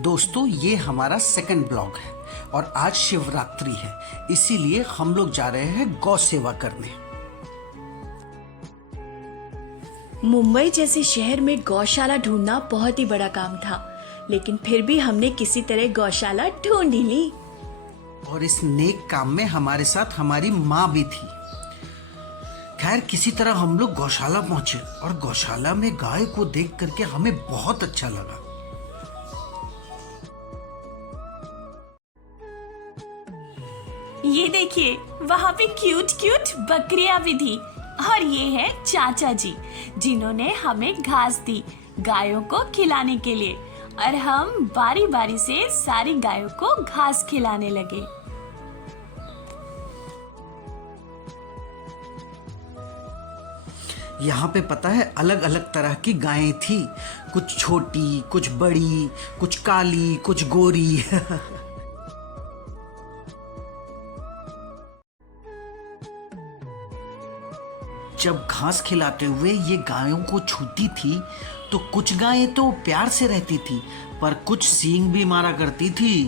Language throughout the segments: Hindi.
दोस्तों, ये हमारा सेकंड ब्लॉग है और आज शिवरात्रि है, इसीलिए हम लोग जा रहे हैं गौ सेवा करने। मुंबई जैसे शहर में गौशाला ढूंढना बहुत ही बड़ा काम था, लेकिन फिर भी हमने किसी तरह गौशाला ढूंढ ही ली। और इस नेक काम में हमारे साथ हमारी माँ भी थी। खैर, किसी तरह हम लोग गौशाला पहुंचे और गौशाला में गाय को देख करके हमें बहुत अच्छा लगा। ये देखिए, वहाँ पे क्यूट क्यूट बकरियां भी थी। और ये है चाचा जी, जिन्होंने हमें घास दी गायों को खिलाने के लिए, और हम बारी बारी से सारी गायों को घास खिलाने लगे। यहाँ पे पता है, अलग अलग तरह की गायें थी, कुछ छोटी, कुछ बड़ी, कुछ काली, कुछ गोरी। जब घास खिलाते हुए ये गायों को छूती थी तो कुछ गायें तो प्यार से रहती थी, पर कुछ सींग भी मारा करती थी।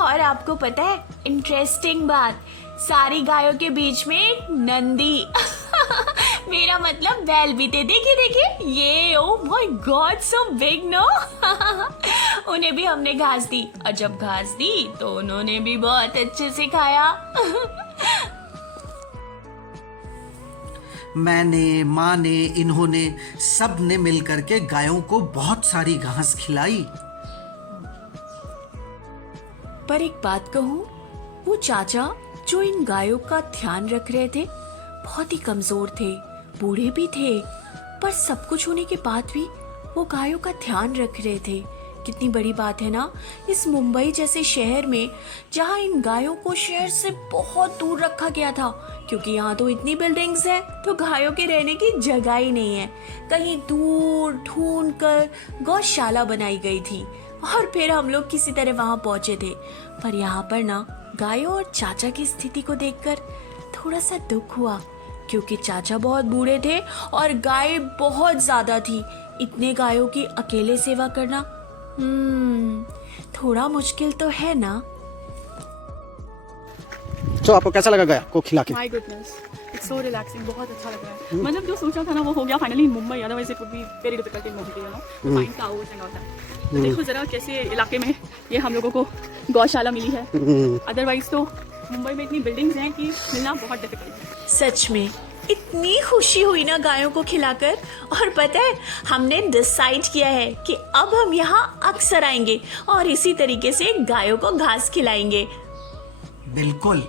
और आपको पता है इंटरेस्टिंग बात, सारी गायों के बीच में एक नंदी मेरा मतलब बैल भी थे। देखिए देखिए, ये oh my God, so big no. उन्हें भी हमने घास दी, और जब घास दी तो उन्होंने भी बहुत अच्छे से खाया। मैंने, माँ ने, इन्होंने, सब ने मिलकर के गायों को बहुत सारी घास खिलाई। पर एक बात कहूँ, वो चाचा जो इन गायों का ध्यान रख रहे थे बहुत ही कमजोर थे, बूढ़े भी थे, पर सब कुछ होने के बाद भी वो गायों का ध्यान रख रहे थे। कितनी बड़ी बात है ना, इस मुंबई जैसे शहर में जहाँ इन गायों को शहर से बहुत दूर रखा गया था, क्योंकि यहाँ तो इतनी बिल्डिंग्स हैं तो गायों के रहने की जगह ही नहीं है। कहीं दूर ढूंढ कर गौशाला बनाई गई थी और फिर हम लोग किसी तरह वहां पहुंचे थे। पर यहाँ पर ना गायों और चाचा की स्थिति को देखकर थोड़ा सा दुख हुआ, क्योंकि चाचा बहुत बूढ़े थे और गाय बहुत ज्यादा थी। इतने गायों की अकेले सेवा करना थोड़ा मुश्किल तो है ना। तो आपको कैसा लगा गाय को खिला के? My goodness, it's so relaxing, बहुत अच्छा लग रहा है। मतलब जो सोचा था ना वो हो गया finally in Mumbai, otherwise it would be very difficult in Mumbai, you know, to find cows and all that. तो देखो जरा कैसे इलाके में ये हम लोगों को गौशाला मिली है, अदरवाइज तो मुंबई में इतनी बिल्डिंग्स हैं कि मिलना बहुत डिफिकल्ट है। सच में इतनी खुशी हुई ना गायों को खिलाकर। और पता है, हमने डिसाइड किया है कि अब हम यहाँ अक्सर आएंगे और इसी तरीके से गायों को घास खिलाएंगे। बिल्कुल।